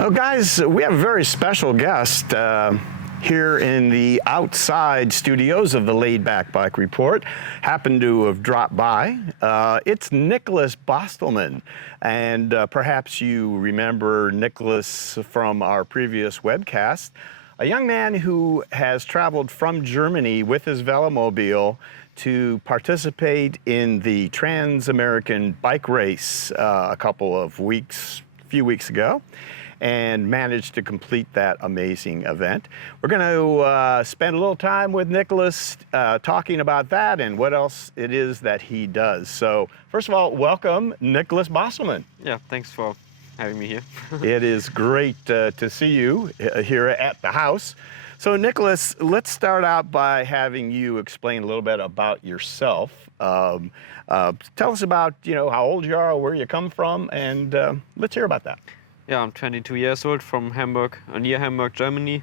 Oh, guys, we have a very special guest here in the outside studios of the Laid Back Bike Report. Happened to have dropped by. It's Niklas Bostelmann, and perhaps you remember Niklas from our previous webcast. A young man who has traveled from Germany with his velomobile to participate in the TransAm Bike Race a few weeks ago, and managed to complete that amazing event. We're going to spend a little time with Niklas talking about that and what else it is that he does. So first of all, welcome, Niklas Bostelmann. Yeah, thanks for having me here. It is great to see you here at the house. So Niklas, let's start out by having you explain a little bit about yourself. Tell us about how old you are, where you come from, and let's hear about that. Yeah, I'm 22 years old from Hamburg, near Hamburg, Germany,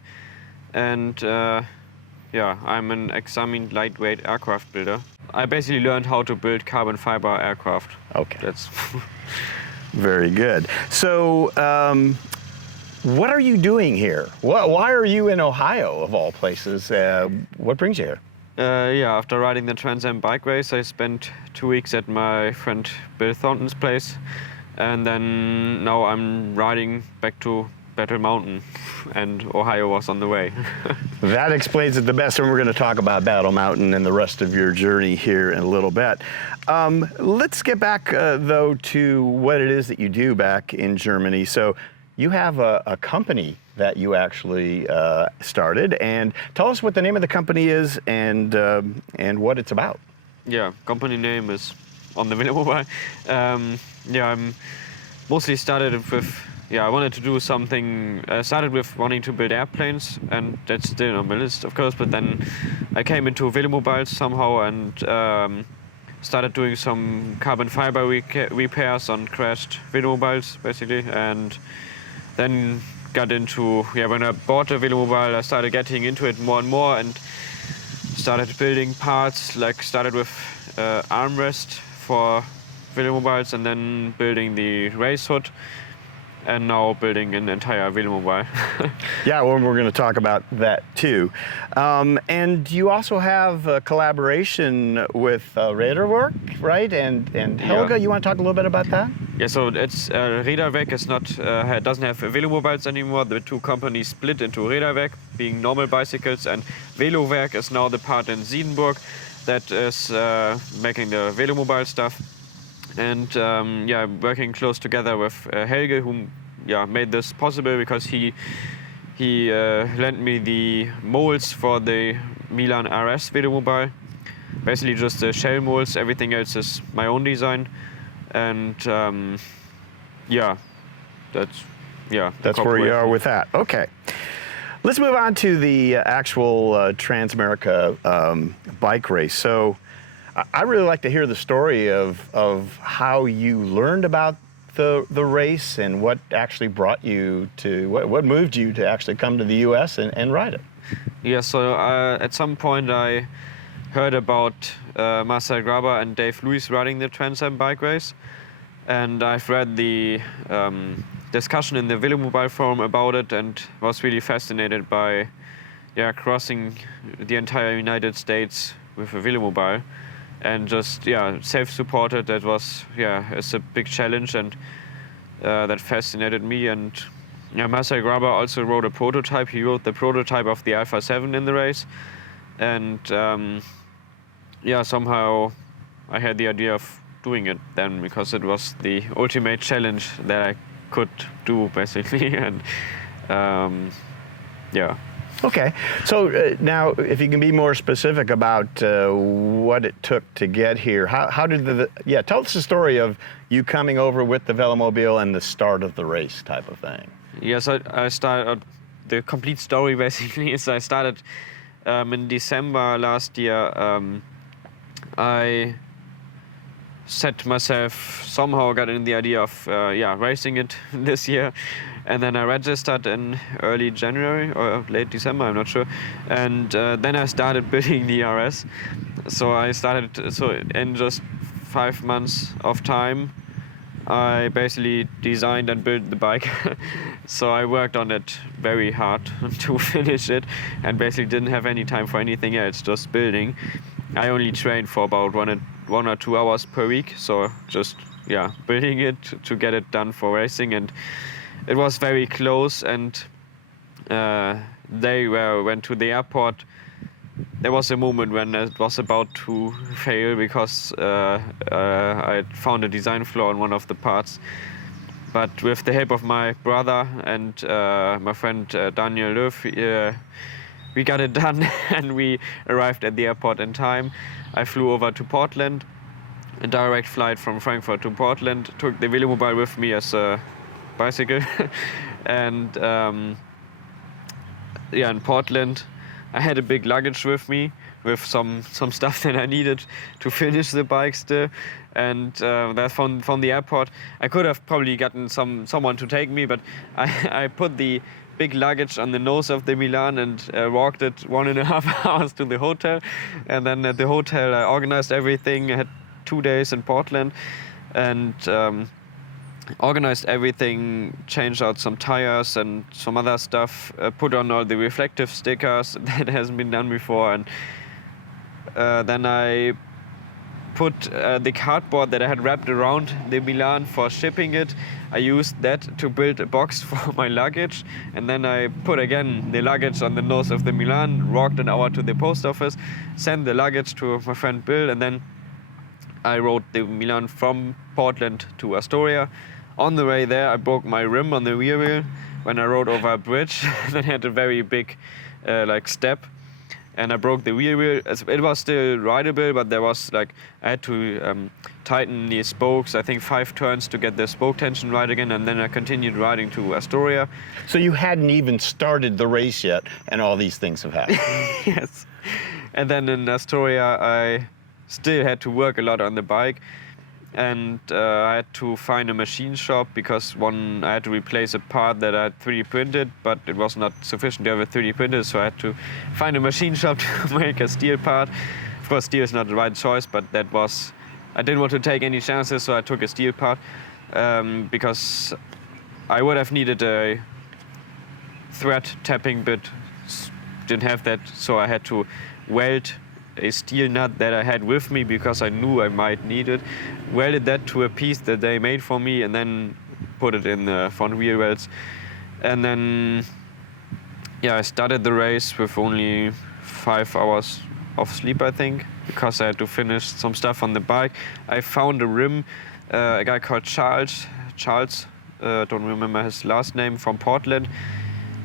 and I'm an examined lightweight aircraft builder. I basically learned how to build carbon fiber aircraft. Okay. That's very good. So, what are you doing here? Why are you in Ohio, of all places? What brings you here? After riding the TransAm Bike Race, I spent 2 weeks at my friend Bill Thornton's place. And then now I'm riding back to Battle Mountain, and Ohio was on the way. That explains it the best, and we're going to talk about Battle Mountain and the rest of your journey here in a little bit. Let's get back, though, to what it is that you do back in Germany. So you have a company that you actually started, and tell us what the name of the company is and what it's about. Yeah, company name is on the velomobile. I'm mostly started with, I wanted to do something, started with wanting to build airplanes, and that's still on my list, of course, but then I came into velomobiles somehow and started doing some carbon fiber repairs on crashed velomobiles, basically, and then got into, when I bought a velomobile, I started getting into it more and more and started building parts, started with armrest for velomobiles and then building the race hood, and now building an entire velomobile. Yeah, well, we're going to talk about that too. And you also have a collaboration with Räderwerk, right? And Helga, you want to talk a little bit about that? Yeah, so it's Räderwerk is not doesn't have velomobiles anymore. The two companies split into Räderwerk, being normal bicycles, and Velowerk is now the part in Siedenburg that is making the velomobile stuff. And working close together with Helge, who made this possible because he lent me the molds for the Milan RS velomobile. Basically just the shell molds, everything else is my own design. And that's where you are with that. Okay. Let's move on to the actual TransAm Bike Race. So I really like to hear the story of how you learned about the race and what actually brought you to, what moved you to actually come to the US and ride it. Yeah, so at some point I heard about Marcel Graber and Dave Lewis riding the TransAm Bike Race, and I've read the discussion in the velomobile forum about it and was really fascinated by crossing the entire United States with a velomobile. And just self-supported. That was it's a big challenge, and that fascinated me. And Marcel Graber also wrote a prototype. He wrote the prototype of the Alpha 7 in the race, and somehow I had the idea of doing it then because it was the ultimate challenge that I could do basically, and Okay, so now if you can be more specific about what it took to get here, how did tell us the story of you coming over with the velomobile and the start of the race type of thing. Yes, I started, the complete story basically is I started in December last year. I set myself, somehow got in the idea of racing it this year. And then I registered in early January or late December, I'm not sure. And then I started building the RS. So I started, in just 5 months of time, I basically designed and built the bike. So I worked on it very hard to finish it, and basically didn't have any time for anything else, just building. I only trained for about 1 or 2 hours per week, so just building it to get it done for racing. And it was very close, and went to the airport. There was a moment when it was about to fail because I found a design flaw in one of the parts. But with the help of my brother and my friend Daniel Löw, we got it done and we arrived at the airport in time. I flew over to Portland, a direct flight from Frankfurt to Portland, took the velomobile with me as a bicycle. And in Portland, I had a big luggage with me with some stuff that I needed to finish the bike still. And that's from the airport. I could have probably gotten someone to take me, but I put the big luggage on the nose of the Milan and walked it 1.5 hours to the hotel. And then at the hotel, I organized everything. I had 2 days in Portland and organized everything, changed out some tires and some other stuff, put on all the reflective stickers that hasn't been done before. And then I put the cardboard that I had wrapped around the Milan for shipping it. I used that to build a box for my luggage, and then I put again the luggage on the nose of the Milan, walked an hour to the post office, sent the luggage to my friend Bill, and then I rode the Milan from Portland to Astoria. On the way there, I broke my rim on the rear wheel when I rode over a bridge that had a very big step. And I broke the rear wheel. It was still rideable, but there was I had to tighten the spokes, I think 5 turns to get the spoke tension right again, and then I continued riding to Astoria. So you hadn't even started the race yet, and all these things have happened. Yes. And then in Astoria, I still had to work a lot on the bike. And I had to find a machine shop because I had to replace a part that I had 3D printed, but it was not sufficient to have a 3D printer, so I had to find a machine shop to make a steel part. Of course, steel is not the right choice, but I didn't want to take any chances, so I took a steel part because I would have needed a thread tapping bit, didn't have that, so I had to weld a steel nut that I had with me because I knew I might need it, welded that to a piece that they made for me, and then put it in the front wheel wells. And then I started the race with only 5 hours of sleep, I think, because I had to finish some stuff on the bike. I found a rim, a guy called Charles, don't remember his last name, from Portland.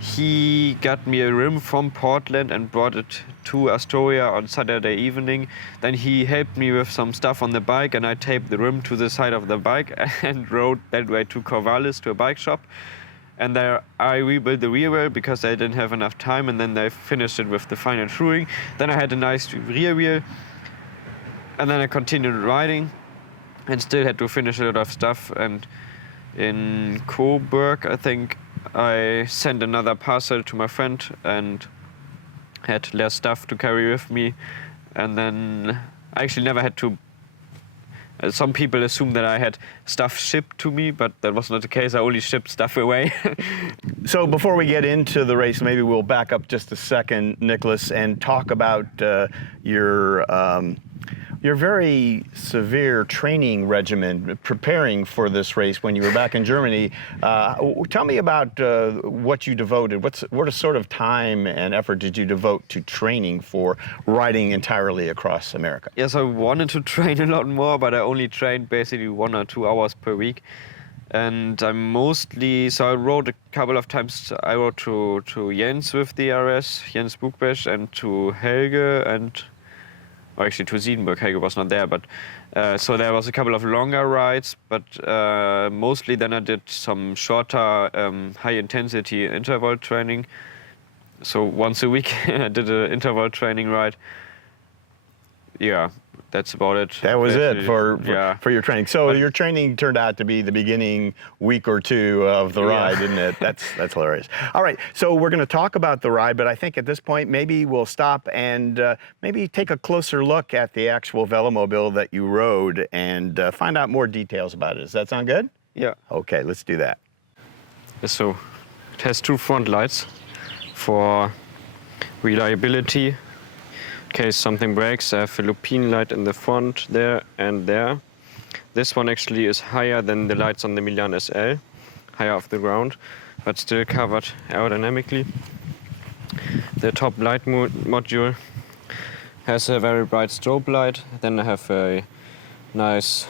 He got me a rim from Portland and brought it to Astoria on Saturday evening. Then he helped me with some stuff on the bike, and I taped the rim to the side of the bike and rode that way to Corvallis to a bike shop. And there I rebuilt the rear wheel because I didn't have enough time, and then they finished it with the final shoeing. Then I had a nice rear wheel, and then I continued riding and still had to finish a lot of stuff. And in Coburg, I think, I sent another parcel to my friend and had less stuff to carry with me. And then I actually never had to. Some people assume that I had stuff shipped to me, but that was not the case. I only shipped stuff away. So before we get into the race, maybe we'll back up just a second, Niklas, and talk about your very severe training regimen preparing for this race when you were back in Germany. Tell me about what you devoted. What sort of time and effort did you devote to training for riding entirely across America? Yes, I wanted to train a lot more, but I only trained basically 1 or 2 hours per week. And I rode a couple of times. I rode to Jens with the RS, Jens Buchbesch, and to Helge, or actually to Siedenburg. Helge was not there, but so there was a couple of longer rides, but mostly then I did some shorter high-intensity interval training. So once a week I did an interval training ride. Yeah, that's about it. That was it Basically, for your training. So your training turned out to be the beginning week or two of the ride, didn't it? That's hilarious. All right, so we're going to talk about the ride, but I think at this point maybe we'll stop and maybe take a closer look at the actual velomobile that you rode and find out more details about it. Does that sound good? Yeah. Okay, let's do that. So it has two front lights for reliability. In case something breaks, I have a lupine light in the front there and there. This one actually is higher than the lights on the Milan SL, higher off the ground, but still covered aerodynamically. The top light module has a very bright strobe light. Then I have a nice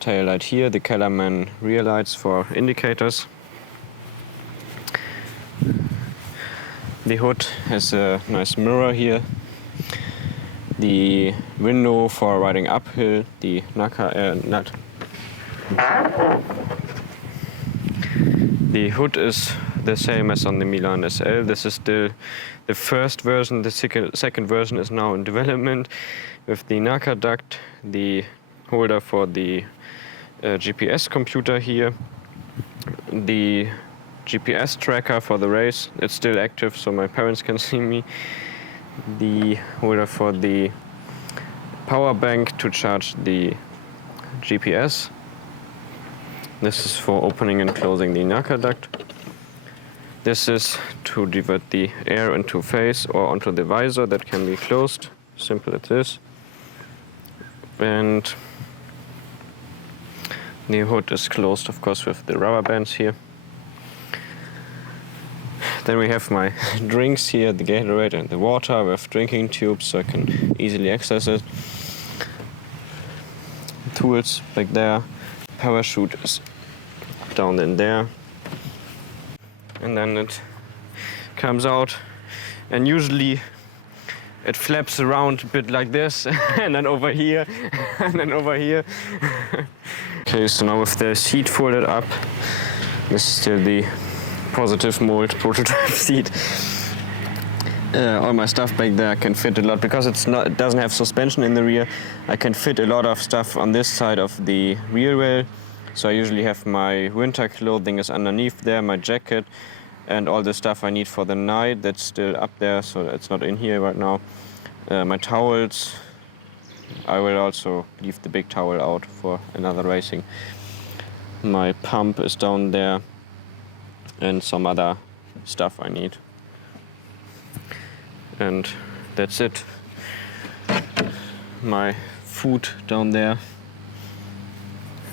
tail light here, the Kellerman rear lights for indicators. The hood has a nice mirror here. The window for riding uphill, the nut. The hood is the same as on the Milan SL. This is still the first version. The second version is now in development with the NACA duct, the holder for the GPS computer here, the GPS tracker for the race. It's still active, so my parents can see me. The holder for the power bank to charge the GPS. This is for opening and closing the NACA duct. This is to divert the air into face or onto the visor that can be closed. Simple as this. And the hood is closed, of course, with the rubber bands here. Then we have my drinks here, the Gatorade and the water with drinking tubes, so I can easily access it. Tools back there. Parachute is down in there. And then it comes out, and usually it flaps around a bit like this, and then over here, and then over here. Okay, so now with the seat folded up, this is still the positive mold prototype seat. All my stuff back there I can fit a lot because it doesn't have suspension in the rear. I can fit a lot of stuff on this side of the rear rail. So I usually have my winter clothing is underneath there, my jacket, and all the stuff I need for the night that's still up there, so it's not in here right now. My towels, I will also leave the big towel out for another racing. My pump is down there, and some other stuff I need. And that's it. My food down there.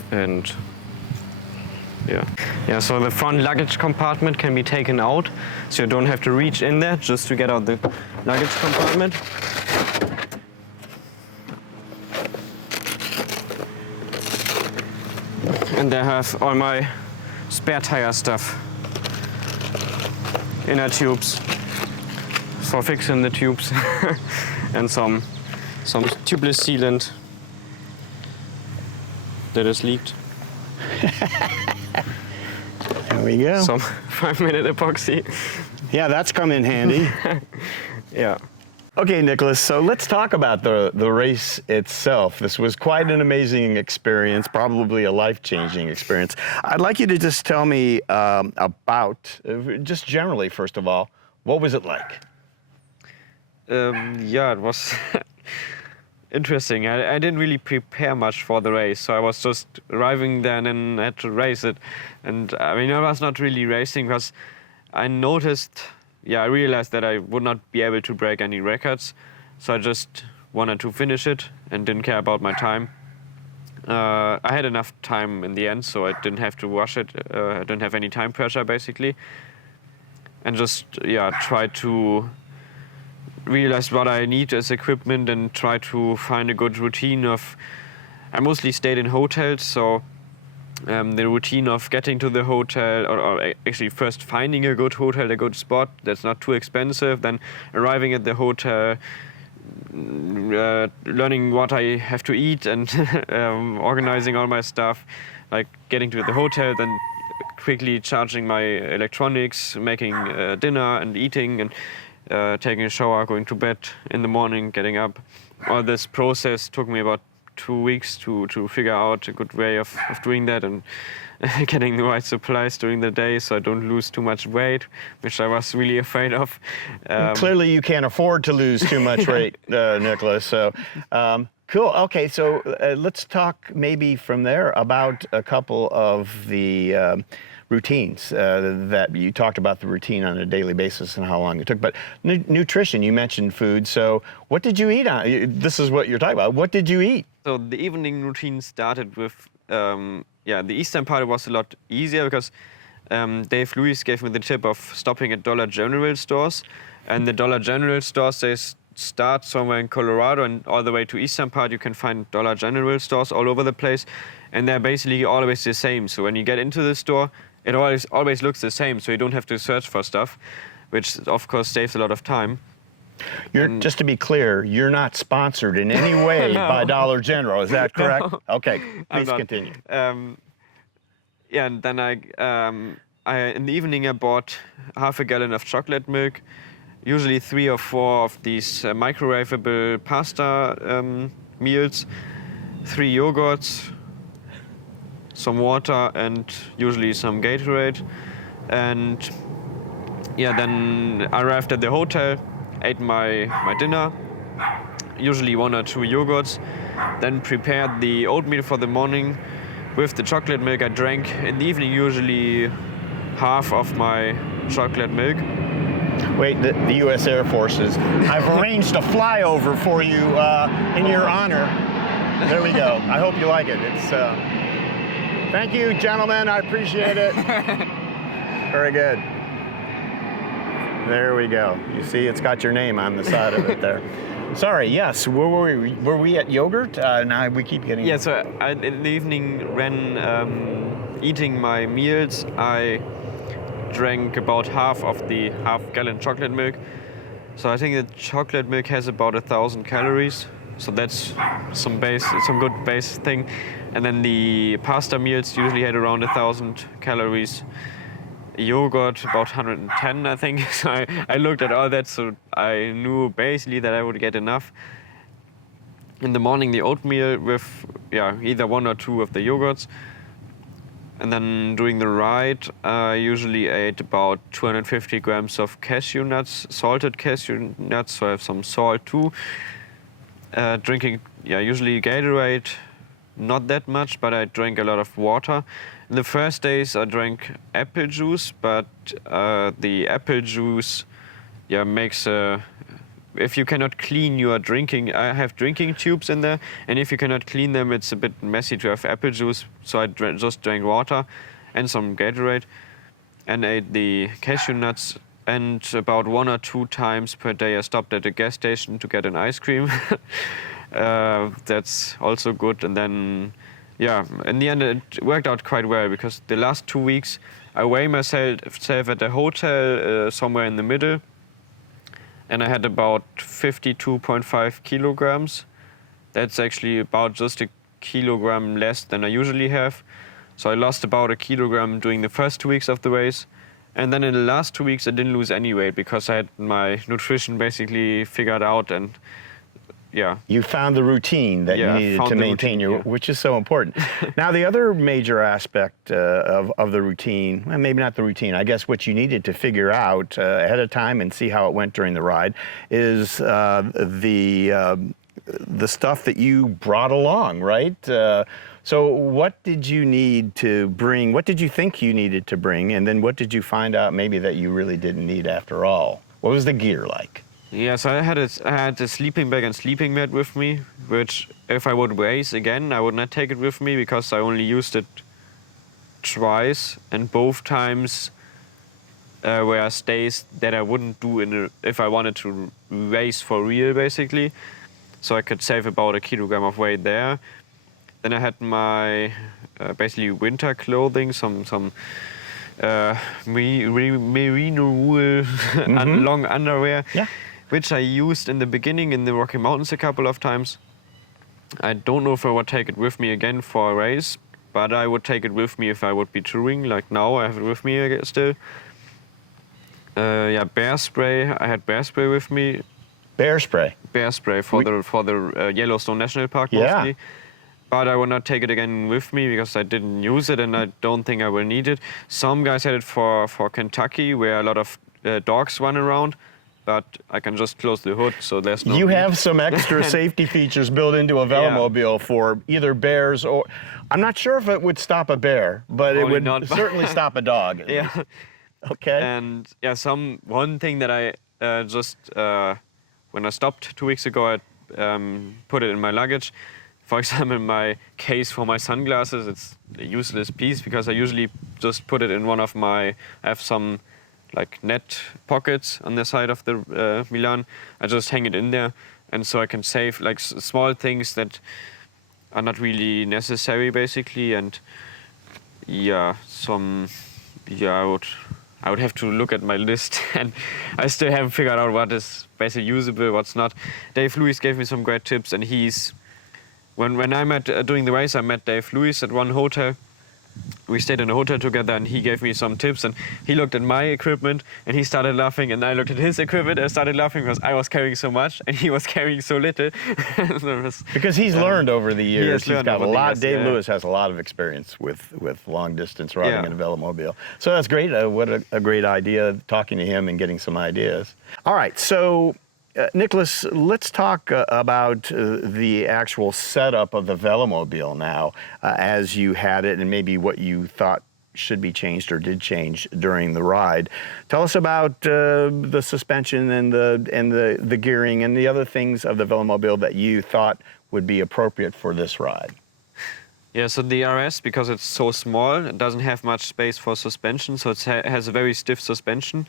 And yeah, so the front luggage compartment can be taken out, so you don't have to reach in there just to get out the luggage compartment. And I have all my spare tire stuff. Inner tubes for fixing the tubes and some tubeless sealant that is leaked. There we go. Some 5-minute epoxy. Yeah, that's come in handy. Yeah. Okay, Niklas, so let's talk about the race itself. This was quite an amazing experience, probably a life-changing experience. I'd like you to just tell me about, just generally, first of all, what was it like? Yeah, it was interesting. I didn't really prepare much for the race, so I was just arriving there and then had to race it. And I mean, I was not really racing because I noticed, I realized that I would not be able to break any records, so I just wanted to finish it and didn't care about my time. I had enough time in the end, so I didn't have to rush it. I didn't have any time pressure, basically. And just, try to realize what I need as equipment and try to find a good routine of... I mostly stayed in hotels, so the routine of getting to the hotel, or actually first finding a good hotel, a good spot that's not too expensive, then arriving at the hotel, learning what I have to eat and organizing all my stuff, like getting to the hotel, then quickly charging my electronics, making dinner and eating, and taking a shower, going to bed in the morning, getting up. All this process took me about 2 weeks to figure out a good way of doing that and getting the right supplies during the day so I don't lose too much weight, which I was really afraid of. Clearly you can't afford to lose too much weight, Niklas. So, cool. Okay, so let's talk maybe from there about a couple of the routines that you talked about, the routine on a daily basis and how long it took. But nutrition, you mentioned food. So what did you eat on? This is what you're talking about. What did you eat? So the evening routine started with, the eastern part was a lot easier because Dave Lewis gave me the tip of stopping at Dollar General stores. And the Dollar General stores, they start somewhere in Colorado and all the way to eastern part, you can find Dollar General stores all over the place. And they're basically always the same. So when you get into the store, it always looks the same. So you don't have to search for stuff, which of course saves a lot of time. Just to be clear, you're not sponsored in any way by Dollar General, is that correct? No. Okay, please continue. And then I in the evening I bought half a gallon of chocolate milk, usually 3 or 4 of these microwavable pasta meals, 3 yogurts, some water, and usually some Gatorade. And then I arrived at the hotel, ate my dinner, usually 1 or 2 yogurts, then prepared the oatmeal for the morning with the chocolate milk I drank. In the evening, usually half of my chocolate milk. Wait, the U.S. Air Forces. I've arranged a flyover for you in your honor. There we go. I hope you like it. It's thank you, gentlemen. I appreciate it. Very good. There we go. You see, it's got your name on the side of it there. Sorry, yes, were we at yogurt? Now we keep getting... Yeah, so in the evening when eating my meals, I drank about half of the half-gallon chocolate milk. So I think the chocolate milk has about 1,000 calories. So that's some good base thing. And then the pasta meals usually had around 1,000 calories. Yogurt about 110, I think. So I looked at all that, so I knew basically that I would get enough. In the morning, the oatmeal with either 1 or 2 of the yogurts. And then during the ride, I usually ate about 250 grams of cashew nuts, salted cashew nuts, so I have some salt too. Drinking, usually Gatorade, not that much, but I drank a lot of water. In the first days, I drank apple juice, but the apple juice, makes if you cannot clean your drinking, I have drinking tubes in there, and if you cannot clean them, it's a bit messy to have apple juice. So I just drank water and some Gatorade, and ate the cashew nuts. And about 1 or 2 times per day, I stopped at a gas station to get an ice cream. That's also good. And then, in the end, it worked out quite well because the last 2 weeks, I weigh myself at a hotel somewhere in the middle, and I had about 52.5 kilograms. That's actually about just a kilogram less than I usually have. So I lost about a kilogram during the first 2 weeks of the race. And then in the last 2 weeks, I didn't lose any weight because I had my nutrition basically figured out, and You found the routine that you needed to maintain which is so important. Now, the other major aspect of the routine, well, maybe not the routine, I guess what you needed to figure out ahead of time and see how it went during the ride is the stuff that you brought along, right? So what did you need to bring? What did you think you needed to bring? And then what did you find out maybe that you really didn't need after all? What was the gear like? Yeah, so I had a sleeping bag and sleeping mat with me, which if I would race again, I would not take it with me because I only used it twice, and both times were stays that I wouldn't do if I wanted to race for real, basically. So I could save about a kilogram of weight there. Then I had my basically winter clothing, some merino wool long underwear, which I used in the beginning in the Rocky Mountains a couple of times. I don't know if I would take it with me again for a race, but I would take it with me if I would be touring. Like now, I have it with me still. Yeah, bear spray. I had bear spray with me. Bear spray. Bear spray for the Yellowstone National Park Yeah. mostly. But I will not take it again with me because I didn't use it and I don't think I will need it. Some guys had it for Kentucky where a lot of dogs run around, but I can just close the hood, so there's no You need. have some extra safety features built into a velomobile for either bears or, I'm not sure if it would stop a bear, but it Probably would not. certainly stop a dog. At Yeah. least. Okay. And yeah, one thing that I when I stopped 2 weeks ago, I put it in my luggage. For example, my case for my sunglasses, it's a useless piece because I usually just put it in one of my, I have some like net pockets on the side of the Milan. I just hang it in there, and so I can save like small things that are not really necessary basically. And yeah, I would have to look at my list, and I still haven't figured out what is basically usable, what's not. Dave Lewis gave me some great tips, and when I met doing the race, I met Dave Lewis at one hotel. We stayed in a hotel together, and he gave me some tips, and he looked at my equipment and he started laughing, and I looked at his equipment and started laughing because I was carrying so much and he was carrying so little. Because he's learned over the years. He's got a lot. Dave yeah. Lewis has a lot of experience with long distance riding Yeah. in a velomobile. So that's great. What a great idea, talking to him and getting some ideas. All right, so Niklas, let's talk about the actual setup of the velomobile now, as you had it, and maybe what you thought should be changed or did change during the ride. Tell us about the suspension and the gearing and the other things of the velomobile that you thought would be appropriate for this ride. Yeah, so the RS, because it's so small, it doesn't have much space for suspension, so it has a very stiff suspension.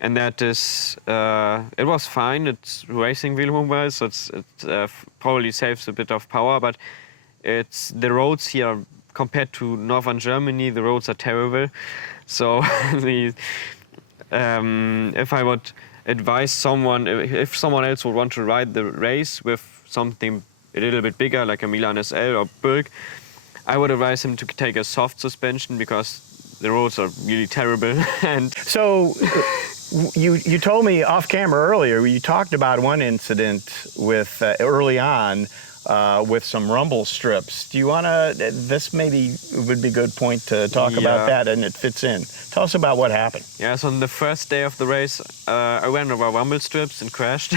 And that is, it was fine. It's racing velomobile, so it probably saves a bit of power, but the roads here, compared to northern Germany, the roads are terrible. So if I would advise someone, if someone else would want to ride the race with something a little bit bigger, like a Milan SL or Berg, I would advise him to take a soft suspension because the roads are really terrible. And so you told me off camera earlier, you talked about one incident with early on with some rumble strips. Do you want to, this maybe would be a good point to talk about that, and it fits in. Tell us about what happened. Yeah, so on the first day of the race, I ran over rumble strips and crashed.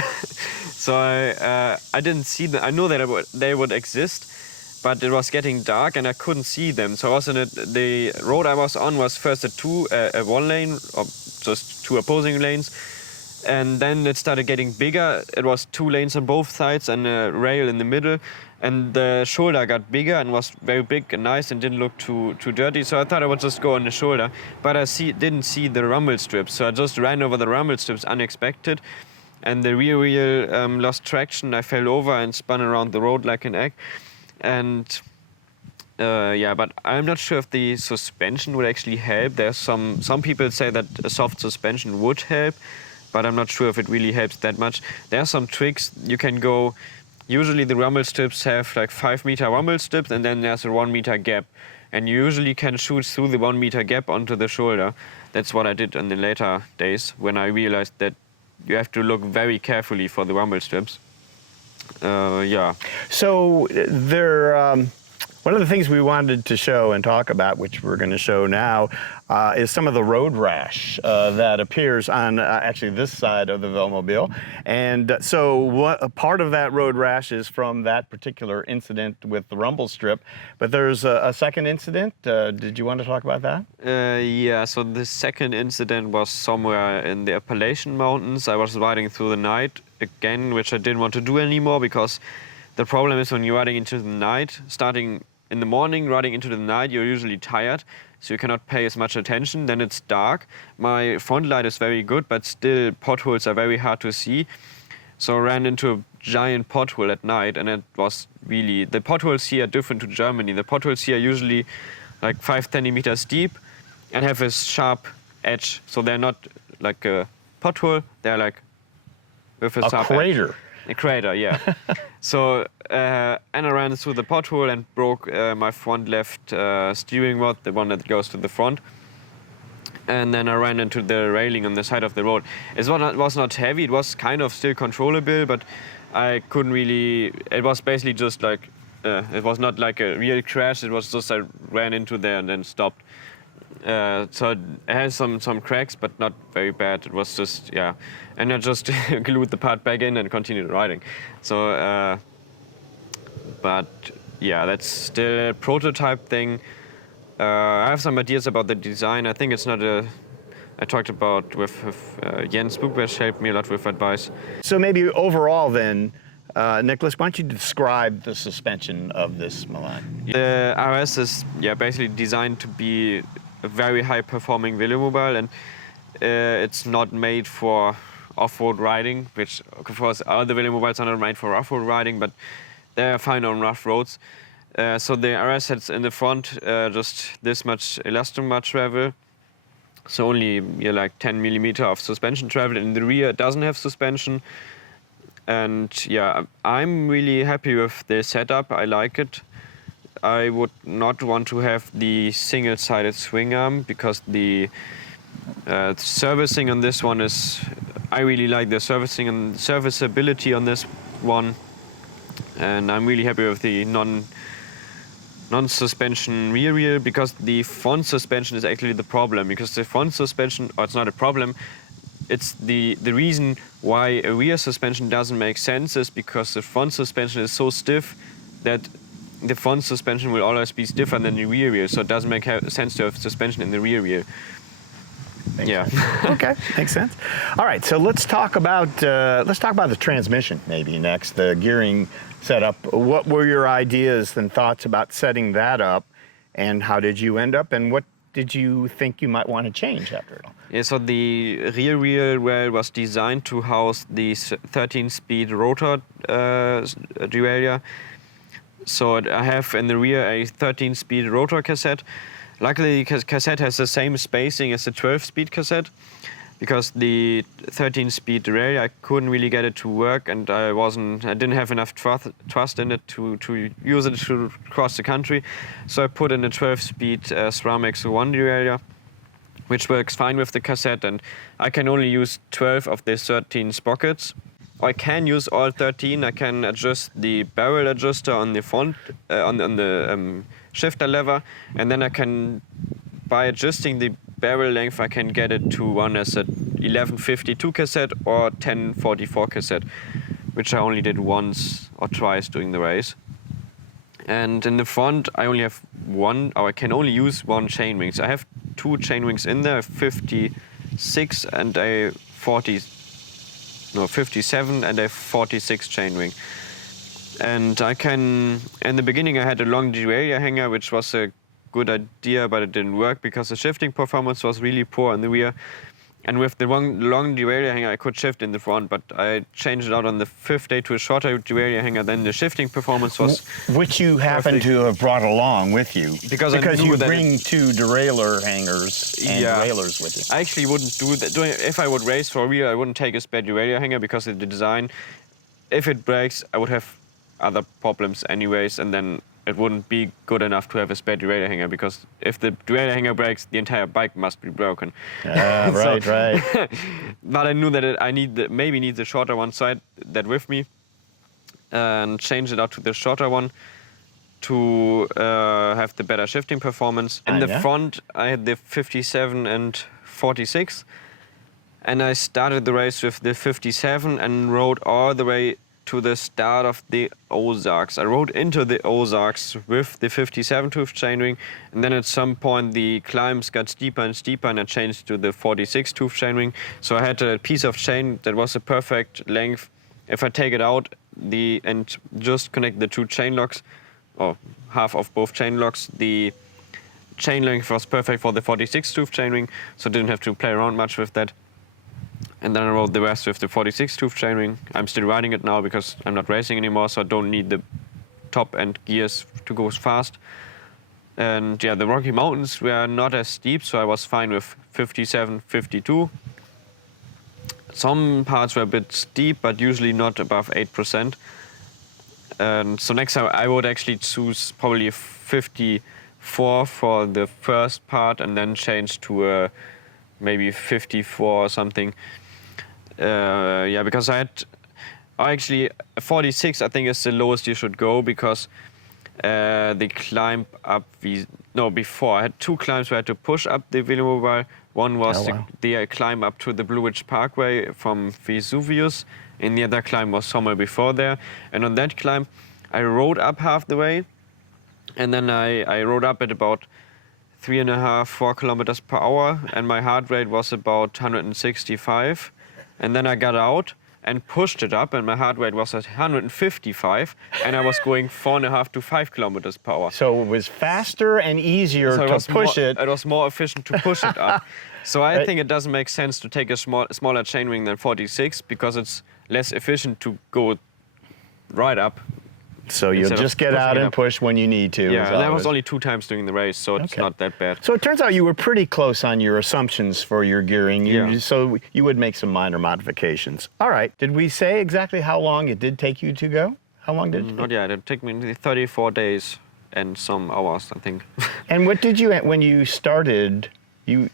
So I didn't see them. I knew that they would exist, but it was getting dark and I couldn't see them. So I was the road I was on was first a one lane, or just two opposing lanes. And then it started getting bigger. It was 2 lanes on both sides and a rail in the middle. And the shoulder got bigger and was very big and nice and didn't look too dirty. So I thought I would just go on the shoulder. But I didn't see the rumble strips. So I just ran over the rumble strips unexpected. And the rear wheel lost traction. I fell over and spun around the road like an egg. And yeah, but I'm not sure if the suspension would actually help. There's some people say that a soft suspension would help, but I'm not sure if it really helps that much. There are some tricks you can go. Usually the rumble strips have like 5-meter rumble strips, and then there's a 1-meter gap. And you usually can shoot through the 1-meter gap onto the shoulder. That's what I did in the later days when I realized that you have to look very carefully for the rumble strips. Yeah. So one of the things we wanted to show and talk about, which we're going to show now, is some of the road rash that appears on actually this side of the velomobile. And so a part of that road rash is from that particular incident with the rumble strip. But there's a second incident. Did you want to talk about that? Yeah, so the second incident was somewhere in the Appalachian Mountains. I was riding through the night again, which I didn't want to do anymore because the problem is when you're riding into the night, starting in the morning, riding into the night, you're usually tired, so you cannot pay as much attention. Then it's dark. My front light is very good, but still potholes are very hard to see. So I ran into a giant pothole at night, and it was really, the potholes here are different to Germany. The potholes here are usually like 5 centimeters deep and have a sharp edge. So they're not like a pothole, they're like with a sharp crater. Edge. A crater, yeah. So, and I ran through the pothole and broke my front left steering rod, the one that goes to the front. and then I ran into the railing on the side of the road. It was not heavy, it was kind of still controllable, but I couldn't really, it was basically just like, it was not like a real crash, it was just I ran into there and then stopped. So it has some cracks, but not very bad. It was just, yeah. And I just glued the part back in and continued riding. So, but yeah, that's still a prototype thing. I have some ideas about the design. I think it's not I talked about with Jens Buk, which helped me a lot with advice. So maybe overall then, Niklas, why don't you describe the suspension of this Milan? The RS is basically designed to be a very high performing velomobile, and it's not made for off-road riding, which of course other velomobiles are not made for off-road riding, but they're fine on rough roads. So the RS has in the front just this much elastomer travel, so only like 10 millimeter of suspension travel. In the rear it doesn't have suspension, and yeah, I'm really happy with the setup. I like it. I would not want to have the single-sided swing arm because the servicing on this one is, I really like the servicing and serviceability on this one, and I'm really happy with the non-suspension rear wheel, because the front suspension is actually the problem. Because the front suspension, or it's not a problem, it's the reason why a rear suspension doesn't make sense is because the front suspension is so stiff that the front suspension will always be stiffer than the rear wheel, so it doesn't make sense to have suspension in the rear wheel. Makes sense. Okay, makes sense. All right, so let's talk about the transmission maybe next, the gearing setup. What were your ideas and thoughts about setting that up, and how did you end up, and what did you think you might want to change after it all? Yeah, so the rear wheel well was designed to house the 13-speed rotor derailleur. So I have in the rear a 13-speed rotor cassette. Luckily, the cassette has the same spacing as the 12-speed cassette, because the 13-speed derailleur, I couldn't really get it to work, and I didn't have enough trust in it to use it to cross the country. So I put in a 12-speed SRAM X01 derailleur, which works fine with the cassette, and I can only use 12 of the 13 sprockets. I can use all 13. I can adjust the barrel adjuster on the front, on the shifter lever, and then I can, by adjusting the barrel length, I can get it to run as a 1152 cassette or 1044 cassette, which I only did once or twice during the race. And in the front, I only have one, or I can only use one chain ring. So I have two chain rings in there, 56 and a 57 and a 46 chain ring. And I can, in the beginning I had a long derailleur hanger, which was a good idea, but it didn't work because the shifting performance was really poor in the rear. And with the long derailleur hanger, I could shift in the front, but I changed it out on the fifth day to a shorter derailleur hanger. Then the shifting performance was... Which you happen to have brought along with you. Because you bring two derailleur hangers and derailleurs with you. I actually wouldn't do that. If I would race for real, I wouldn't take a spare derailleur hanger, because of the design. If it breaks, I would have other problems anyways, and then it wouldn't be good enough to have a spare derailleur hanger, because if the derailleur hanger breaks, the entire bike must be broken. Right. But I knew that I maybe need the shorter one, so I had that with me and changed it out to the shorter one to have the better shifting performance. In the front, I had the 57 and 46, and I started the race with the 57 and rode all the way to the start of the Ozarks. I rode into the Ozarks with the 57 tooth chainring, and then at some point the climbs got steeper and steeper, and I changed to the 46 tooth chainring. So I had a piece of chain that was a perfect length. If I take it out and just connect the two chain locks, or half of both chain locks, the chain length was perfect for the 46 tooth chainring, so I didn't have to play around much with that. And then I rode the rest with the 46 tooth chainring. I'm still riding it now because I'm not racing anymore, so I don't need the top end gears to go fast. And yeah, the Rocky Mountains were not as steep, so I was fine with 57, 52. Some parts were a bit steep, but usually not above 8%. And so next time I would actually choose probably a 54 for the first part, and then change to a maybe 54 or something. Yeah, because I actually 46 I think is the lowest you should go, because the climb up before I had 2 climbs where I had to push up the velomobile. One was Oh, wow. the climb up to the Blue Ridge Parkway from Vesuvius, and the other climb was somewhere before there. And on that climb, I rode up half the way, and then I rode up at about 3.5-4 kilometers per hour, and my heart rate was about 165. And then I got out and pushed it up, and my heart rate was at 155, and I was going 4.5 to 5 kilometers per hour. So it was faster and easier So to push it. It was more efficient to push it up. So I think it doesn't make sense to take a smaller chainring than 46, because it's less efficient to go right up. So you'll instead of just get pushing out it and up. push when you need to. Yeah, is and all that it was is. only 2 times during the race, so it's Okay. not that bad. So it turns out you were pretty close on your assumptions for your gearing. Yeah. So you would make some minor modifications. All right. Did we say exactly how long it did take you to go? How long did it take? Not yet. It took me 34 days and some hours, I think. And what did you, when you started, you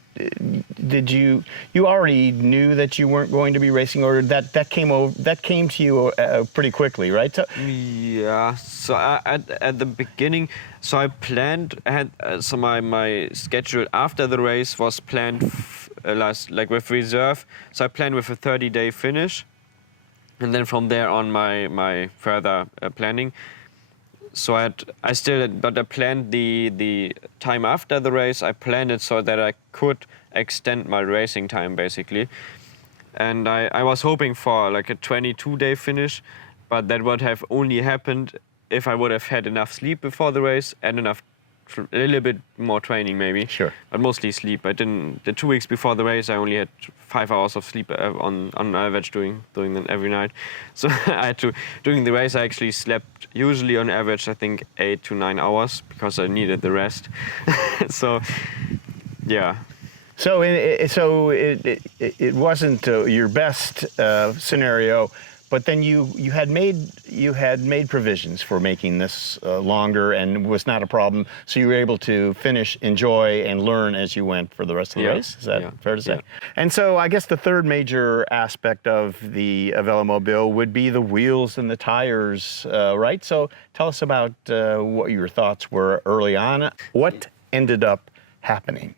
already knew that you weren't going to be racing, or that came to you pretty quickly, right? So, Yeah. So at the beginning, so I planned. So my schedule after the race was planned like with reserve. So I planned with a 30-day finish, and then from there on my further planning. So I planned the time after the race. I planned it so that I could extend my racing time, basically. And I was hoping for like a 22-day finish, but that would have only happened if I would have had enough sleep before the race and a little bit more training maybe. Sure. But mostly sleep. The 2 weeks before the race, I only had 5 hours of sleep on average doing them every night. So during the race, I actually slept usually on average, I think 8 to 9 hours, because I needed the rest. So, yeah. So it wasn't your best scenario, but then you had made provisions for making this longer, and was not a problem. So you were able to finish, enjoy, and learn as you went for the rest of the race. Is that fair to say? Yeah. And so I guess the third major aspect of the velomobile would be the wheels and the tires, right? So tell us about what your thoughts were early on. What ended up happening?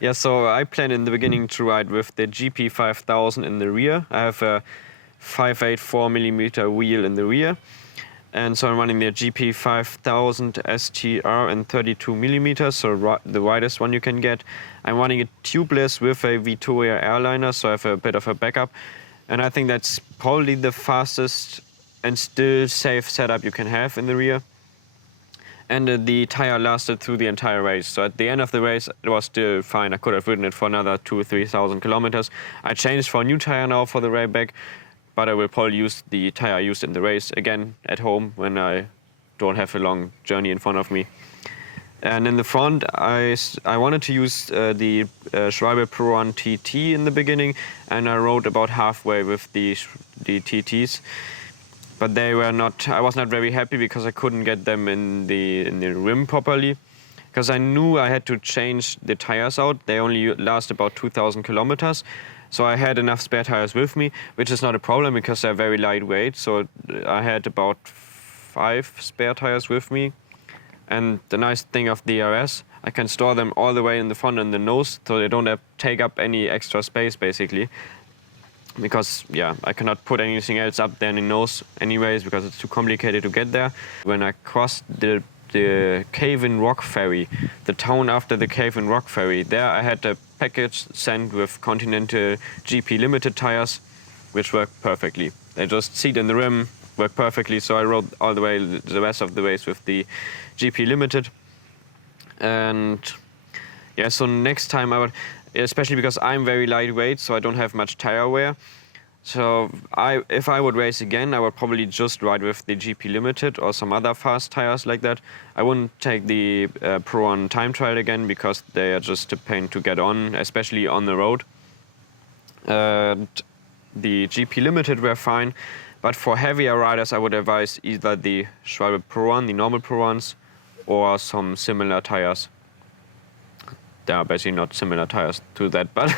Yeah, so I planned in the beginning to ride with the GP 5000 in the rear. I have a 584 millimeter wheel in the rear, and so I'm running the GP 5000 STR in 32 millimeters, so the widest one you can get. I'm running it tubeless with a Vittoria airliner, so I have a bit of a backup, and I think that's probably the fastest and still safe setup you can have in the rear. And the tire lasted through the entire race. So at the end of the race, it was still fine. I could have ridden it for another 2,000 or 3,000 kilometers. I changed for a new tire now for the way back, but I will probably use the tire I used in the race again at home when I don't have a long journey in front of me. And in the front, I wanted to use the Schwalbe Pro One TT in the beginning, and I rode about halfway with the TTs. But they were not. I was not very happy because I couldn't get them in the rim properly, because I knew I had to change the tires out. They only last about 2,000 kilometers, so I had enough spare tires with me, which is not a problem because they're very lightweight. So I had about 5 spare tires with me, and the nice thing of the RS, I can store them all the way in the front and the nose, so they don't take up any extra space basically. Because I cannot put anything else up there in the nose anyways, because it's too complicated to get there. When I crossed the Cave-in Rock Ferry, the town after the Cave-in Rock Ferry, there I had a package sent with Continental GP Limited tires, which worked perfectly. They just seat in the rim, worked perfectly, so I rode all the way the rest of the race with the GP Limited. And so next time I would, especially because I'm very lightweight, so I don't have much tire wear. So if I would race again, I would probably just ride with the GP Limited or some other fast tires like that. I wouldn't take the Pro One time trial again, because they are just a pain to get on, especially on the road. And the GP Limited were fine, but for heavier riders, I would advise either the Schwalbe Pro One, the normal Pro Ones, or some similar tires. there are basically not similar tires to that, but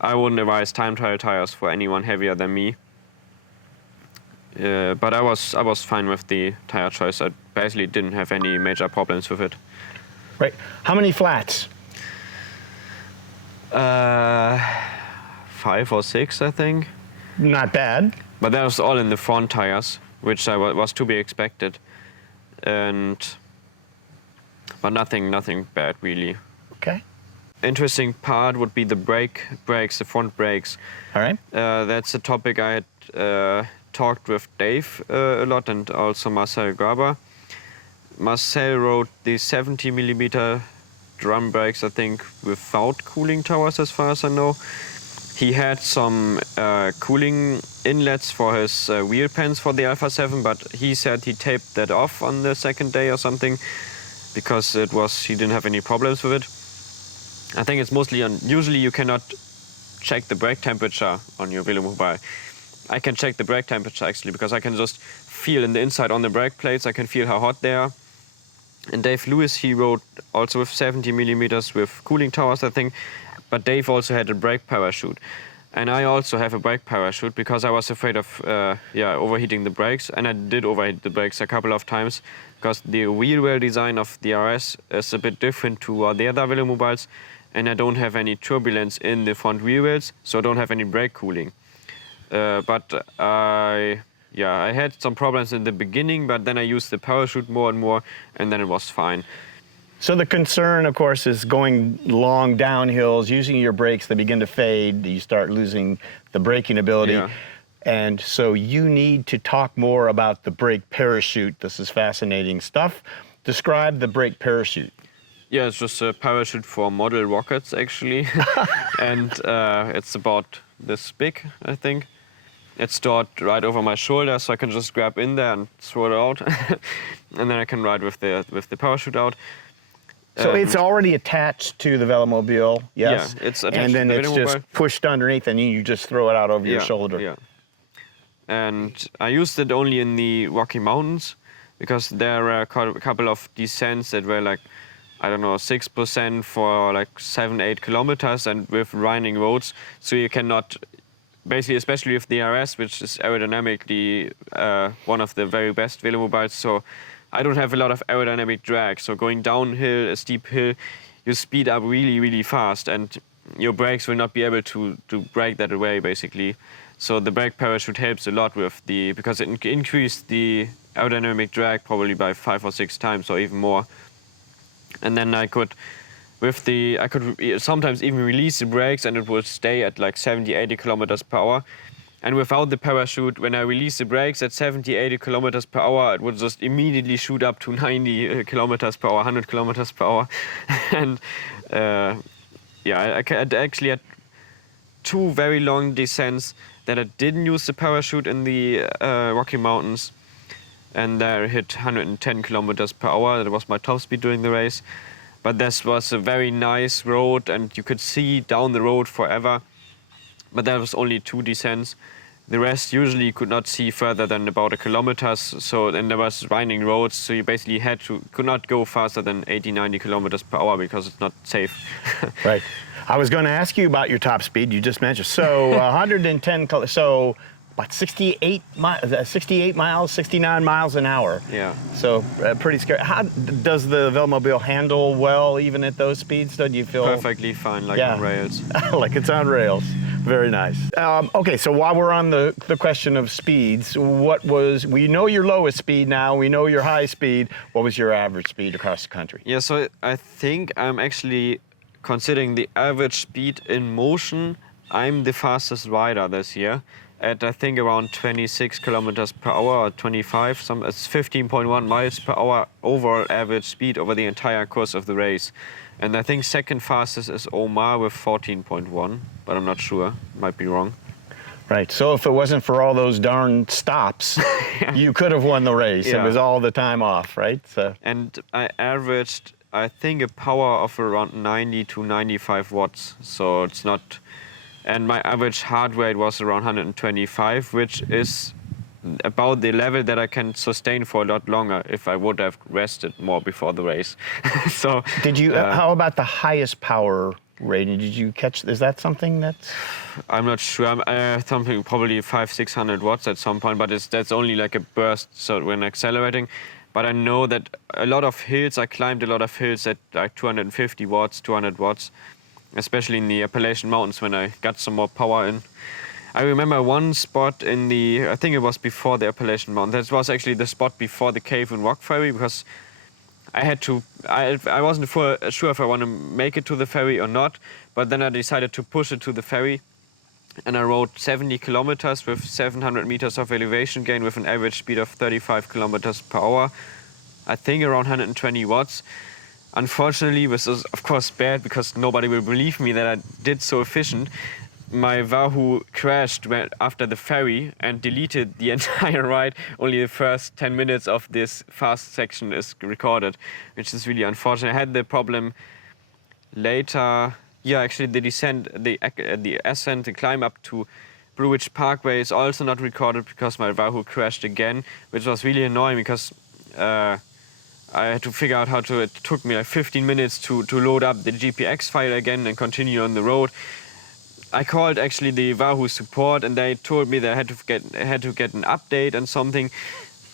I wouldn't advise time trial tires for anyone heavier than me. But I was fine with the tire choice. I basically didn't have any major problems with it. Right. How many flats? 5 or 6, I think. Not bad. But that was all in the front tires, which was to be expected. But nothing bad really. Okay. Interesting part would be the brakes, the front brakes. All right. That's a topic I had talked with Dave a lot, and also Marcel Graber. Marcel rode the 70mm drum brakes, I think, without cooling towers, as far as I know. He had some cooling inlets for his wheel pans for the Alpha 7, but he said he taped that off on the second day or something because he didn't have any problems with it. I think it's mostly usually you cannot check the brake temperature on your velomobile. I can check the brake temperature actually because I can just feel in the inside on the brake plates, I can feel how hot they are. And Dave Lewis, he rode also with 70mm with cooling towers, I think, but Dave also had a brake parachute. And I also have a brake parachute because I was afraid of overheating the brakes, and I did overheat the brakes a couple of times because the wheel well design of the RS is a bit different to the other velomobiles, and I don't have any turbulence in the front wheel wells, so I don't have any brake cooling. But I had some problems in the beginning, but then I used the parachute more and more, and then it was fine. So the concern, of course, is going long downhills, using your brakes, they begin to fade, you start losing the braking ability. Yeah. And so you need to talk more about the brake parachute. This is fascinating stuff. Describe the brake parachute. Yeah, it's just a parachute for model rockets, actually. And it's about this big, I think. It's stored right over my shoulder, so I can just grab in there and throw it out. And then I can ride with the parachute out. So it's already attached to the velomobile, yes? Yeah, it's attached and then to the it's velomobile. just pushed underneath and you just throw it out over your shoulder. Yeah. And I used it only in the Rocky Mountains because there were a couple of descents that were like, I don't know, 6% for like 7-8 kilometers and with winding roads. So you cannot, basically, especially with the RS, which is aerodynamically one of the very best velomobiles. So I don't have a lot of aerodynamic drag. So going downhill, a steep hill, you speed up really, really fast, and your brakes will not be able to brake that away, basically. So the brake parachute helps a lot with because it increased the aerodynamic drag probably by 5 or 6 times or even more. And then I could sometimes even release the brakes and it would stay at like 70-80 kilometers per hour. And without the parachute, when I release the brakes at 70-80 kilometers per hour, it would just immediately shoot up to 90 kilometers per hour, 100 kilometers per hour. And I actually had 2 very long descents that I didn't use the parachute in the Rocky Mountains. And I hit 110 kilometers per hour. That was my top speed during the race. But this was a very nice road, and you could see down the road forever. But that was only 2 descents. The rest usually you could not see further than about 1 kilometer. So then there was winding roads, so you basically could not go faster than 80-90 kilometers per hour because it's not safe. Right. I was going to ask you about your top speed. You just mentioned so 110. So about 68 miles, 69 miles an hour. Yeah. So pretty scary. How does the velomobile handle well even at those speeds? Do you feel perfectly fine, like on rails? Like it's on rails. Very nice. Okay, so while we're on the question of speeds, we know your lowest speed now, we know your high speed. What was your average speed across the country? Yeah, so I think I'm actually considering the average speed in motion. I'm the fastest rider this year at I think around 26 kilometers per hour or 25. It's 15.1 miles per hour overall average speed over the entire course of the race. And I think second fastest is Omar with 14.1, but I'm not sure. Might be wrong. Right. So if it wasn't for all those darn stops, you could have won the race. Yeah. It was all the time off, right? So. And I averaged, I think, a power of around 90 to 95 watts. So it's not. And my average heart rate was around 125, which is about the level that I can sustain for a lot longer if I would have rested more before the race. So Did you? How about the highest power rating? Did you catch? Is that something that's? I'm not sure. Something probably 500-600 watts at some point, but that's only like a burst. So when accelerating, but I know that a lot of hills, I climbed a lot of hills at like 250 watts, 200 watts, especially in the Appalachian Mountains when I got some more power in. I remember one spot in I think it was before the Appalachian Mountains. That was actually the spot before the Cave and Rock Ferry, because I wasn't sure if I want to make it to the ferry or not, but then I decided to push it to the ferry, and I rode 70 kilometers with 700 meters of elevation gain with an average speed of 35 kilometers per hour, I think around 120 watts. Unfortunately, this is of course bad because nobody will believe me that I did so efficient. My Wahoo crashed after the ferry and deleted the entire ride. Only the first 10 minutes of this fast section is recorded, which is really unfortunate. I had the problem later. Yeah, actually the descent, the ascent, the climb up to Blue Ridge Parkway is also not recorded because my Wahoo crashed again, which was really annoying because I had to figure out how to. It took me like 15 minutes to load up the GPX file again and continue on the road. I called actually the Wahoo support and they told me that I had to get an update and something,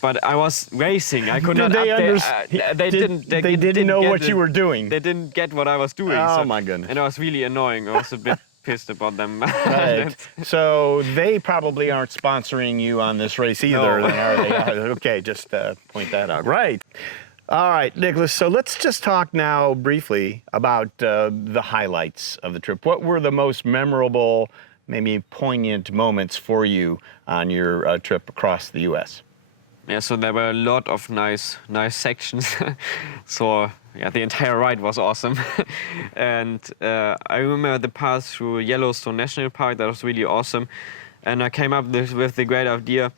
but I was racing. I could not update. They didn't know what you were doing. They didn't get what I was doing. Oh my goodness! And I was really annoying. I was a bit pissed about them. Right. So they probably aren't sponsoring you on this race either, No. then, are they? Okay, just point that out. Right. All right, Niklas, so let's just talk now briefly about the highlights of the trip. What were the most memorable, maybe poignant moments for you on your trip across the U.S.? Yeah, so there were a lot of nice sections. So yeah, the entire ride was awesome. And I remember the path through Yellowstone National Park. That was really awesome. And I came up with the great idea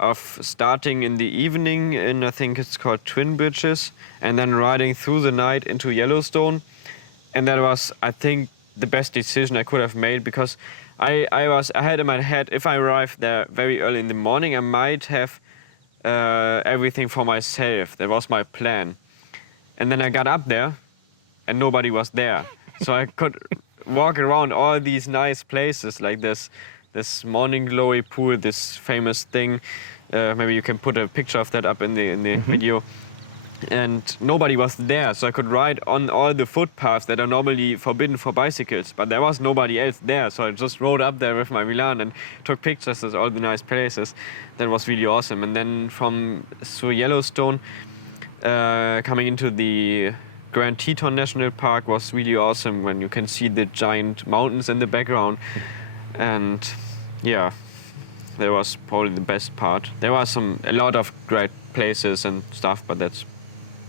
of starting in the evening in, I think it's called Twin Bridges, and then riding through the night into Yellowstone. And that was, I think, the best decision I could have made, because I had in my head, if I arrived there very early in the morning, I might have everything for myself. That was my plan. And then I got up there and nobody was there. So I could walk around all these nice places like this morning glory pool, this famous thing. Maybe you can put a picture of that up in the video. And nobody was there, so I could ride on all the footpaths that are normally forbidden for bicycles, but there was nobody else there, so I just rode up there with my Milan and took pictures of all the nice places. That was really awesome. And then through Yellowstone, coming into the Grand Teton National Park was really awesome when you can see the giant mountains in the background. And yeah, that was probably the best part. There was a lot of great places and stuff, but that's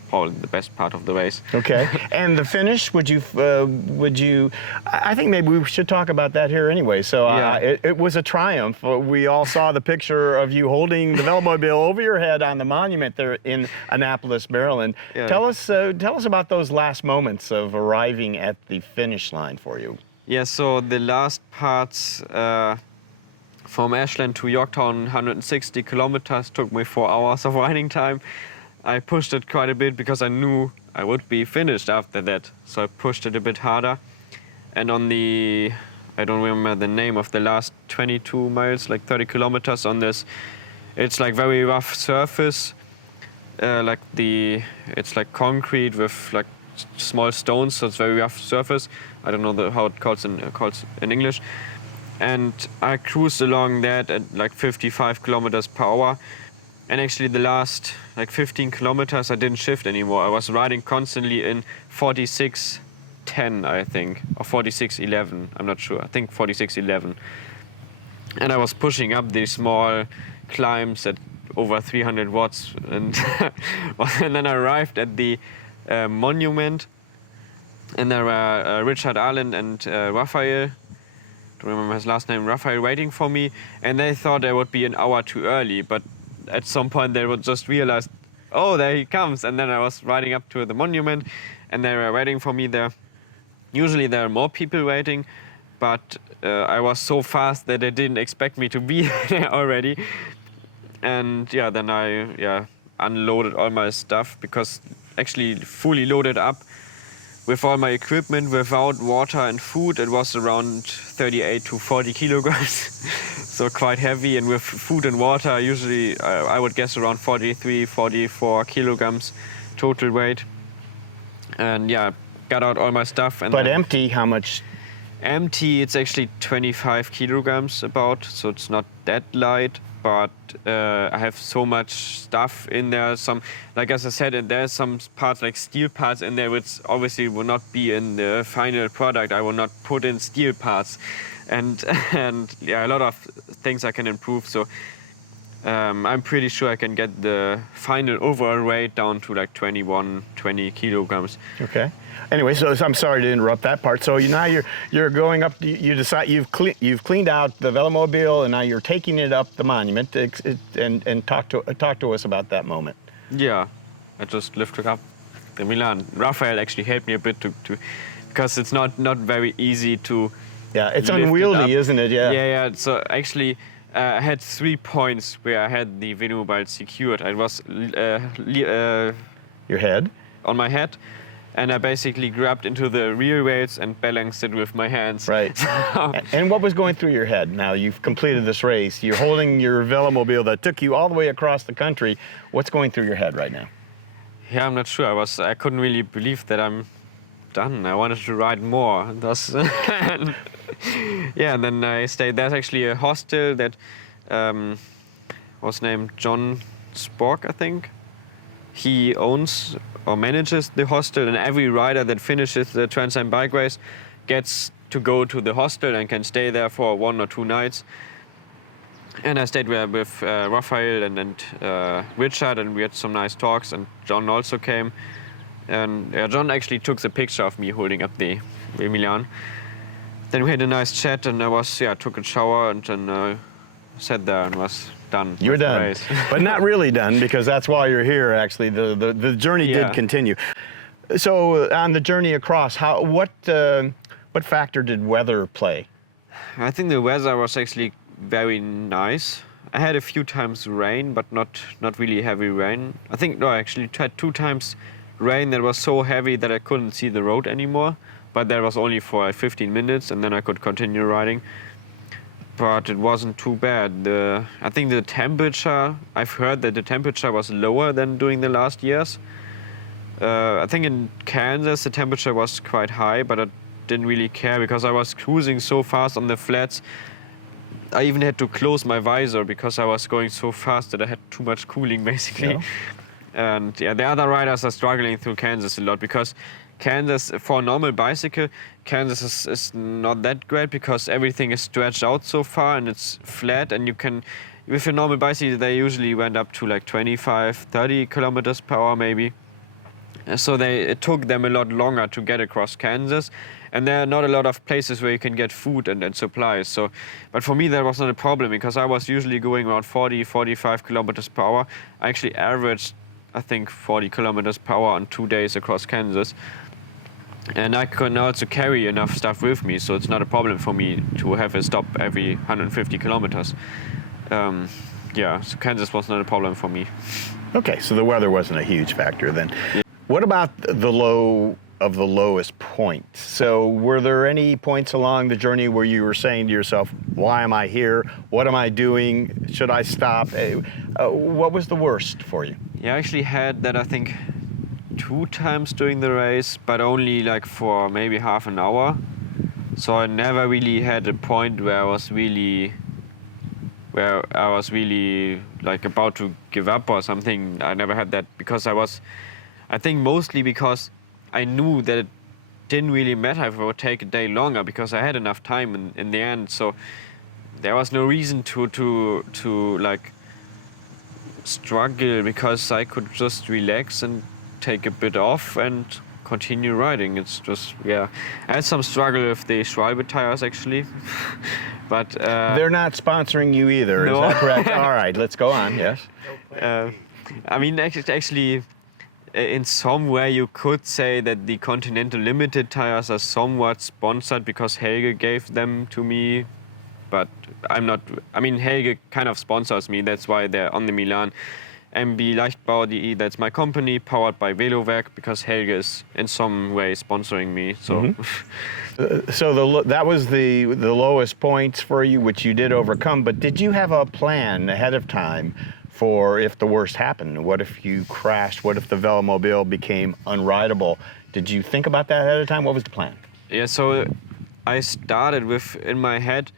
probably the best part of the race. Okay, and the finish, would you, I think maybe we should talk about that here anyway. So Yeah. it was a triumph. We all saw the picture of you holding the velomobile over your head on the monument there in Annapolis, Maryland. Yeah. Tell us about those last moments of arriving at the finish line for you. Yeah, so the last parts from Ashland to Yorktown, 160 kilometers, took me 4 hours of riding time. I pushed it quite a bit because I knew I would be finished after that. So I pushed it a bit harder. And on I don't remember the name of the last 22 miles, like 30 kilometers on this, it's like very rough surface. It's like concrete with like small stones, so it's very rough surface. I don't know how it calls in English. And I cruised along that at like 55 kilometers per hour. And actually the last like 15 kilometers I didn't shift anymore. I was riding constantly in 46.10, I think, or 46.11, I'm not sure. I think 46.11. And I was pushing up these small climbs at over 300 watts. And, and then I arrived at the monument, and there were Richard Allen and Raphael, I don't remember his last name, Raphael, waiting for me, and they thought I would be an hour too early, but at some point they would just realize, oh, there he comes. And then I was riding up to the monument and they were waiting for me there. Usually there are more people waiting, but I was so fast that they didn't expect me to be there already. And yeah, then I unloaded all my stuff, because actually fully loaded up with all my equipment without water and food, it was around 38 to 40 kilograms. So quite heavy, and with food and water usually I would guess around 43, 44 kilograms total weight. And yeah, got out all my stuff. And But empty, how much? Empty, it's actually 25 kilograms about, so it's not that light, but I have so much stuff in there. Some, like as I said, there's some parts like steel parts in there, which obviously will not be in the final product. I will not put in steel parts, and yeah, a lot of things I can improve. So I'm pretty sure I can get the final overall weight down to like 20 kilograms. Okay. Anyway, so I'm sorry to interrupt that part. So now you're going up. You decide you've cleaned out the velomobile, and now you're taking it up the monument. And talk to us about that moment. Yeah, I just lifted up the Milan. Raphael actually helped me a bit to because it's not very easy to. Yeah, it's lift unwieldy, it up. isn't it? Yeah. Yeah. So actually, I had 3 points where I had the velomobile secured. It was Your head. on my head, and I basically grabbed into the rear rails and balanced it with my hands. Right. And what was going through your head? Now you've completed this race. You're holding your velomobile that took you all the way across the country. What's going through your head right now? Yeah, I'm not sure. I couldn't really believe that I'm done. I wanted to ride more. And thus, yeah, and then I stayed. There's actually a hostel that was named John Spork, I think. He owns or manages the hostel, and every rider that finishes the TransAm Bike Race gets to go to the hostel and can stay there for 1 or 2 nights. And I stayed there with Raphael and Richard, and we had some nice talks, and John also came. And John actually took the picture of me holding up the Milan. Then we had a nice chat, and I took a shower, and then sat there and was done. You're with the done, race. but not really done, because that's why you're here. Actually, the journey did continue. So on the journey across, what factor did weather play? I think the weather was actually very nice. I had a few times rain, but not really heavy rain. I think I actually had 2 times rain that was so heavy that I couldn't see the road anymore. But that was only for 15 minutes, and then I could continue riding. But it wasn't too bad. I think the temperature, I've heard that the temperature was lower than during the last years. I think in Kansas the temperature was quite high, but I didn't really care because I was cruising so fast on the flats. I even had to close my visor because I was going so fast that I had too much cooling, basically. Yeah. And yeah, the other riders are struggling through Kansas a lot, because Kansas, for a normal bicycle, Kansas is not that great because everything is stretched out so far and it's flat, and you can, with a normal bicycle, they usually went up to like 25, 30 kilometers per hour maybe. So it took them a lot longer to get across Kansas, and there are not a lot of places where you can get food and supplies. So, but for me that was not a problem, because I was usually going around 40, 45 kilometers per hour. I actually averaged, I think, 40 kilometers per hour on 2 days across Kansas. And I can also carry enough stuff with me, so it's not a problem for me to have a stop every 150 kilometers. Yeah, so Kansas was not a problem for me. Okay, so the weather wasn't a huge factor then. Yeah. What about the low of the lowest point? So were there any points along the journey where you were saying to yourself, why am I here? What am I doing? Should I stop? What was the worst for you? Yeah, I actually had that, I think, 2 times during the race, but only like for maybe half an hour. So I never really had a point where I was really like about to give up or something. I never had that, because I think mostly because I knew that it didn't really matter if it would take a day longer, because I had enough time in the end. So there was no reason to like struggle, because I could just relax and take a bit off and continue riding. It's just, yeah. I had some struggle with the Schwalbe tires actually, but they're not sponsoring you either. No. Is that correct? All right, let's go on. Yes. I mean, actually, in some way you could say that the Continental Limited tires are somewhat sponsored, because Helge gave them to me but I'm not. I mean, Helge kind of sponsors me. That's why they're on the Milan. MB Leichtbau.de, that's my company, powered by Velowerk, because Helge is in some way sponsoring me. So, So that was the lowest points for you, which you did overcome. But did you have a plan ahead of time for if the worst happened? What if you crashed? What if the velomobile became unrideable? Did you think about that ahead of time? What was the plan? yeah, so I started with, in my head,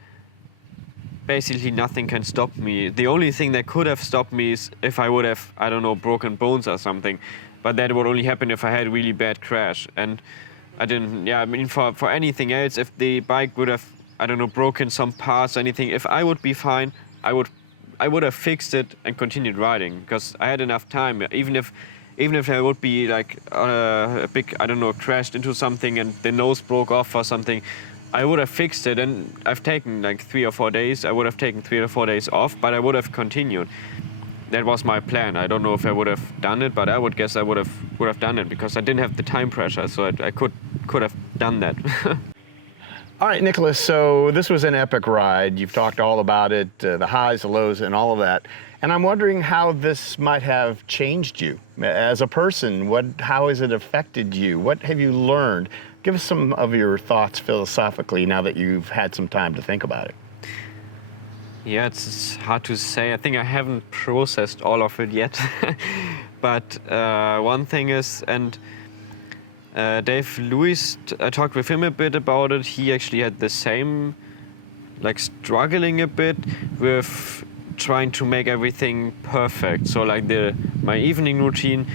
basically nothing can stop me. The only thing that could have stopped me is if I would have, I don't know, broken bones or something. But that would only happen if I had a really bad crash. And I didn't, yeah, I mean, for anything else, if the bike would have, I don't know, broken some parts or anything, if I would be fine, I would have fixed it and continued riding, because I had enough time. Even if there would be like a big, I don't know, crashed into something and the nose broke off or something, I would have fixed it, and I've taken like 3 or 4 days. I would have taken 3 or 4 days off, but I would have continued. That was my plan. I don't know if I would have done it, but I would guess I would have done it, because I didn't have the time pressure, so I could have done that. All right, Niklas, so this was an epic ride. You've talked all about it, the highs, the lows, and all of that. And I'm wondering how this might have changed you as a person. How has it affected you? What have you learned? Give us some of your thoughts philosophically now that you've had some time to think about it. Yeah, it's hard to say. I think I haven't processed all of it yet. But one thing is, and Dave Lewis, I talked with him a bit about it. He actually had the same, like, struggling a bit with trying to make everything perfect. So like my evening routine,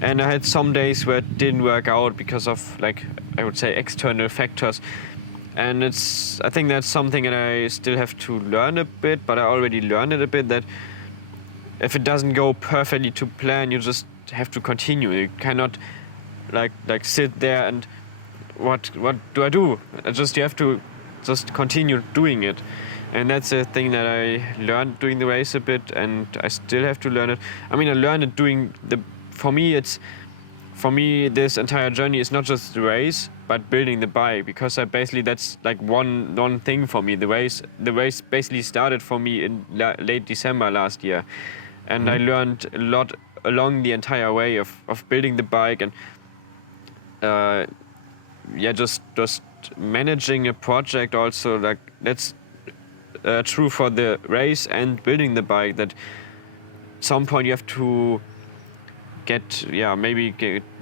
and I had some days where it didn't work out because of, like, I would say, external factors. And I think that's something that I still have to learn a bit, but I already learned it a bit, that if it doesn't go perfectly to plan, you just have to continue. You cannot like sit there and what do I do? You have to just continue doing it. And that's a thing that I learned doing the race a bit, and I still have to learn it. I mean, I learned it doing for me, this entire journey is not just the race, but building the bike, because that's like one thing for me. The race basically started for me in late December last year, and I learned a lot along the entire way of building the bike, and just managing a project also. Like, that's true for the race and building the bike, that at some point you have to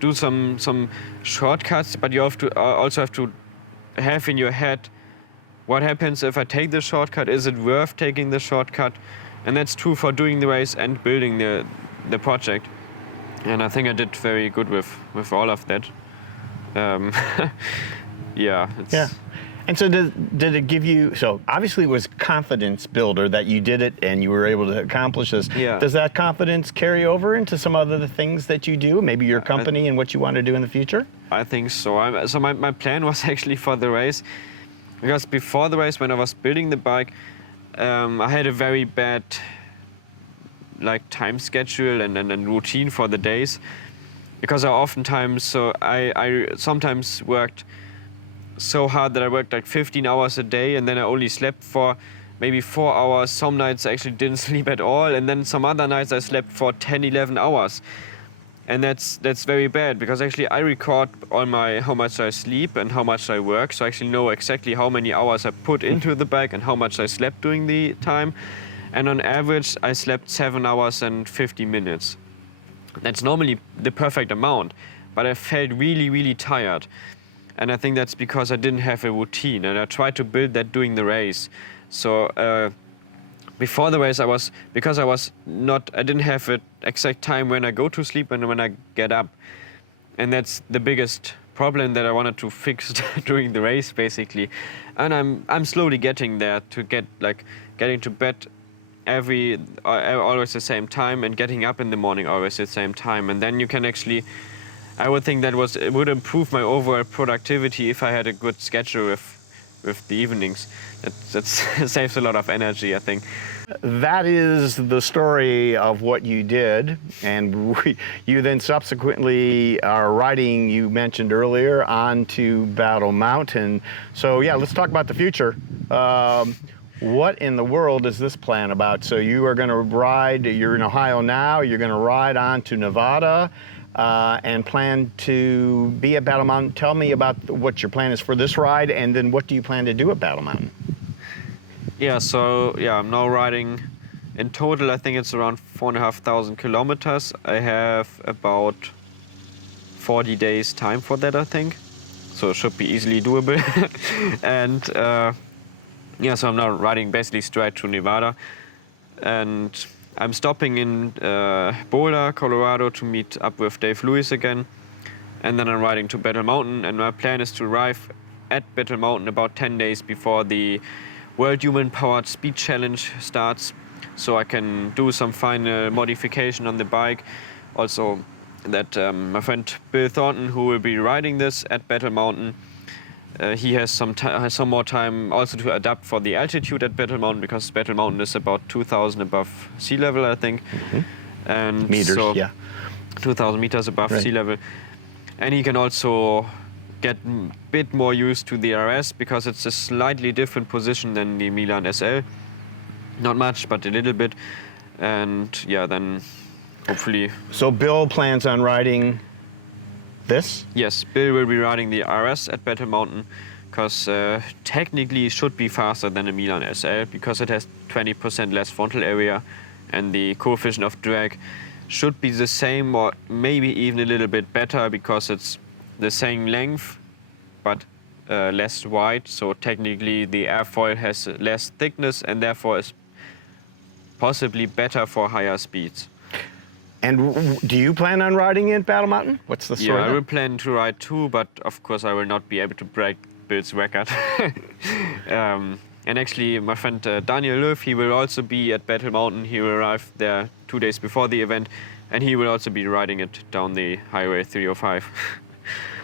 do some shortcuts, but you also have to have in your head, what happens if I take the shortcut? Is it worth taking the shortcut? And that's true for doing the race and building the project. And I think I did very good with all of that. Yeah. And so did it give you, so obviously it was confidence builder that you did it and you were able to accomplish this. Yeah. Does that confidence carry over into some other things that you do, maybe your company and what you want to do in the future? I think so. So my plan was actually for the race, because before the race, when I was building the bike, I had a very bad time schedule and routine for the days, because I sometimes worked so hard that I worked like 15 hours a day, and then I only slept for maybe 4 hours. Some nights I actually didn't sleep at all, and then some other nights I slept for 10, 11 hours. And that's very bad, because actually I record how much I sleep and how much I work, so I actually know exactly how many hours I put into the bike and how much I slept during the time. And on average, I slept 7 hours and 50 minutes. That's normally the perfect amount, but I felt really, really tired. And I think that's because I didn't have a routine, and I tried to build that during the race. So before the race, I didn't have an exact time when I go to sleep and when I get up. And that's the biggest problem that I wanted to fix during the race, basically. And I'm slowly getting there, to getting to bed always the same time, and getting up in the morning always the same time. And then you can actually, I would think it would improve my overall productivity if I had a good schedule with the evenings. That saves a lot of energy, I think. That is the story of what you did, and you then subsequently are riding, you mentioned earlier, on to Battle Mountain. So yeah, let's talk about the future. What in the world is this plan about? So you are going to ride, you're in Ohio now, you're going to ride on to Nevada and plan to be at Battle Mountain. Tell me about what your plan is for this ride, and then what do you plan to do at Battle Mountain? Yeah, so yeah, I'm now riding, in total I think it's around 4,500 kilometers. I have about 40 days time for that, I think. So it should be easily doable. And yeah, so I'm now riding basically straight to Nevada. And I'm stopping in Boulder, Colorado to meet up with Dave Lewis again. And then I'm riding to Battle Mountain. And my plan is to arrive at Battle Mountain about 10 days before the World Human Powered Speed Challenge starts. So I can do some final modification on the bike. Also, that my friend Bill Thornton, who will be riding this at Battle Mountain, he has some more time also to adapt for the altitude at Battle Mountain, because Battle Mountain is about 2,000 above sea level, I think. Mm-hmm. And meters, so yeah. 2,000 meters above sea level. And he can also get a bit more used to the RS, because it's a slightly different position than the Milan SL. Not much, but a little bit. And yeah, then hopefully. So Bill plans on riding this? Yes, Bill will be riding the RS at Battle Mountain, because technically it should be faster than a Milan SL, because it has 20% less frontal area, and the coefficient of drag should be the same or maybe even a little bit better, because it's the same length but less wide. So technically the airfoil has less thickness and therefore is possibly better for higher speeds. And do you plan on riding at Battle Mountain? What's the story? Yeah, I there? will plan to ride too, but of course I will not be able to break Bill's record. And actually, my friend Daniel Löw, he will also be at Battle Mountain. He will arrive there 2 days before the event, and he will also be riding it down the Highway 305.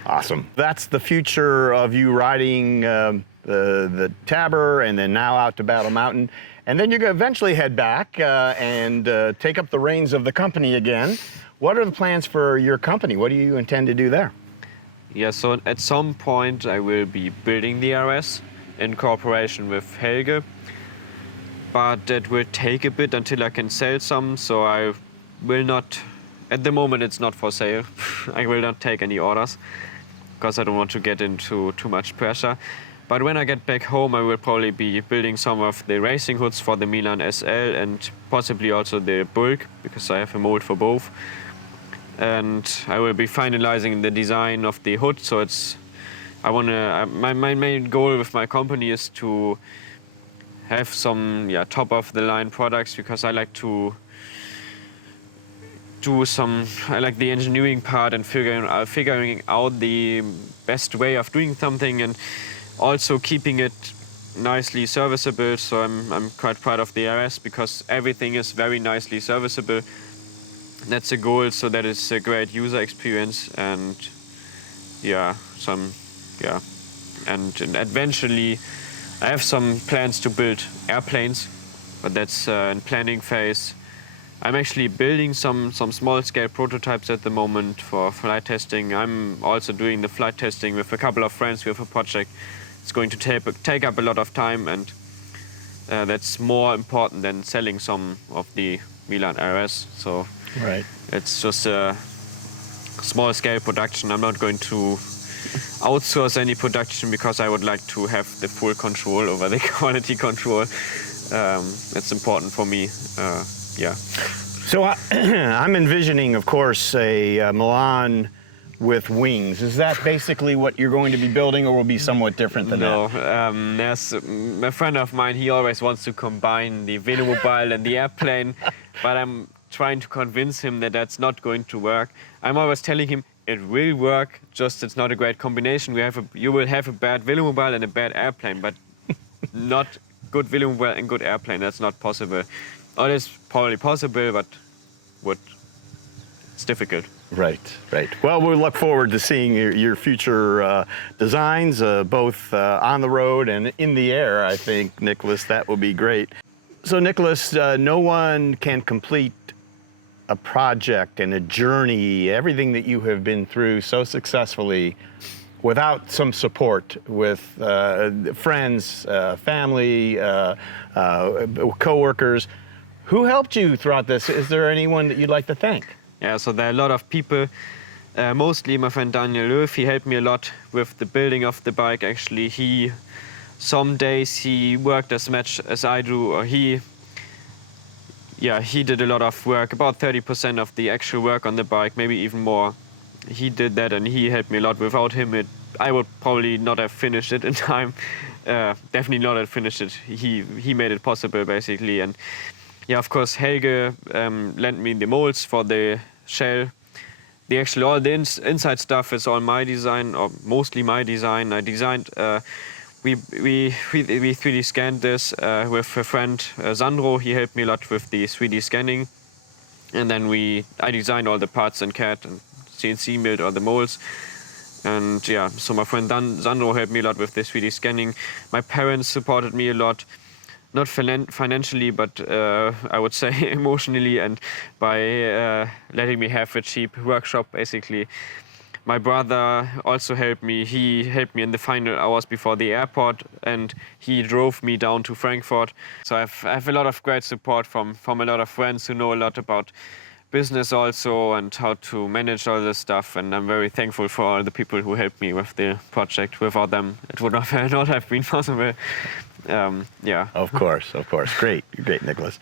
Awesome. That's the future of you riding the TABR and then now out to Battle Mountain. And then you're going to eventually head back and take up the reins of the company again. What are the plans for your company? What do you intend to do there? Yeah, so at some point I will be building the RS in cooperation with Helge. But that will take a bit until I can sell some, so I will not, at the moment it's not for sale. I will not take any orders, because I don't want to get into too much pressure. But when I get back home, I will probably be building some of the racing hoods for the Milan SL and possibly also the bulk, because I have a mold for both. And I will be finalizing the design of the hood. So it's, my main goal with my company is to have some top of the line products, because I like to I like the engineering part and figuring out the best way of doing something, and also keeping it nicely serviceable. So I'm quite proud of the RS, because everything is very nicely serviceable. That's a goal, so that is a great user experience. And and eventually I have some plans to build airplanes, but that's in planning phase. I'm actually building some small scale prototypes at the moment for flight testing. I'm also doing the flight testing with a couple of friends. We have a project. It's going to take up a lot of time, and that's more important than selling some of the Milan RS. So it's just a small scale production. I'm not going to outsource any production, because I would like to have the full control over the quality control. That's important for me. So I'm envisioning, of course, a Milan with wings. Is that basically what you're going to be building, or will be somewhat different than that? No, there's a friend of mine, he always wants to combine the velomobile and the airplane, but I'm trying to convince him that that's not going to work. I'm always telling him it will work, just it's not a great combination. You will have a bad velomobile and a bad airplane, but not good velomobile and good airplane. That's not possible. Or it's probably possible, but it's difficult. Right. Well, we look forward to seeing your future designs, both on the road and in the air, I think, Niklas. That will be great. So, Niklas, no one can complete a project and a journey, everything that you have been through so successfully, without some support with friends, family, co-workers. Who helped you throughout this? Is there anyone that you'd like to thank? Yeah, so there are a lot of people. Mostly my friend Daniel Löw, he helped me a lot with the building of the bike. Actually, some days he worked as much as I do, or he did a lot of work, about 30% of the actual work on the bike, maybe even more. He did that and he helped me a lot. Without him, I would probably not have finished it in time. Definitely not have finished it. He made it possible, basically. And yeah, of course, Helge lent me the molds for the shell. All the inside stuff is all my design, or mostly my design. I designed. We 3D scanned this with a friend, Sandro. He helped me a lot with the 3D scanning, and then I designed all the parts in CAD and CNC milled all the molds. And yeah, so my friend Sandro helped me a lot with the 3D scanning. My parents supported me a lot. Not financially, but I would say emotionally, and by letting me have a cheap workshop, basically. My brother also helped me. He helped me in the final hours before the airport, and he drove me down to Frankfurt. So I have a lot of great support from a lot of friends who know a lot about business also and how to manage all this stuff. And I'm very thankful for all the people who helped me with the project. Without them, it would not have been possible. Yeah. Of course. Great, Niklas.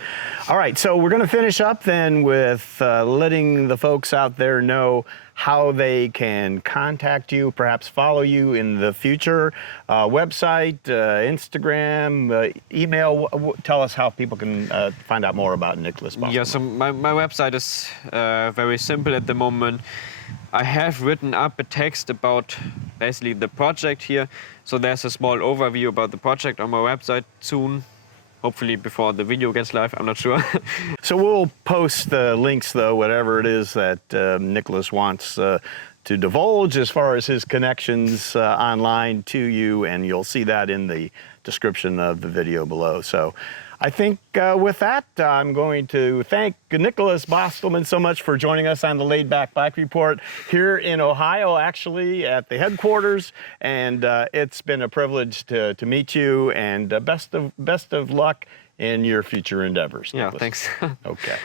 All right, so we're going to finish up then with letting the folks out there know how they can contact you, perhaps follow you in the future. Website, Instagram, email. Tell us how people can find out more about Niklas Bostelmann. Yeah, so my website is very simple at the moment. I have written up a text about basically the project here. So there's a small overview about the project on my website soon. Hopefully before the video gets live, I'm not sure. So we'll post the links, though, whatever it is that Niklas wants to divulge as far as his connections online to you, and you'll see that in the description of the video below. So I think with that, I'm going to thank Niklas Bostelmann so much for joining us on the Laid Back Bike Report here in Ohio, actually at the headquarters. And it's been a privilege to meet you, and best of luck in your future endeavors, Niklas. Yeah, thanks. Okay.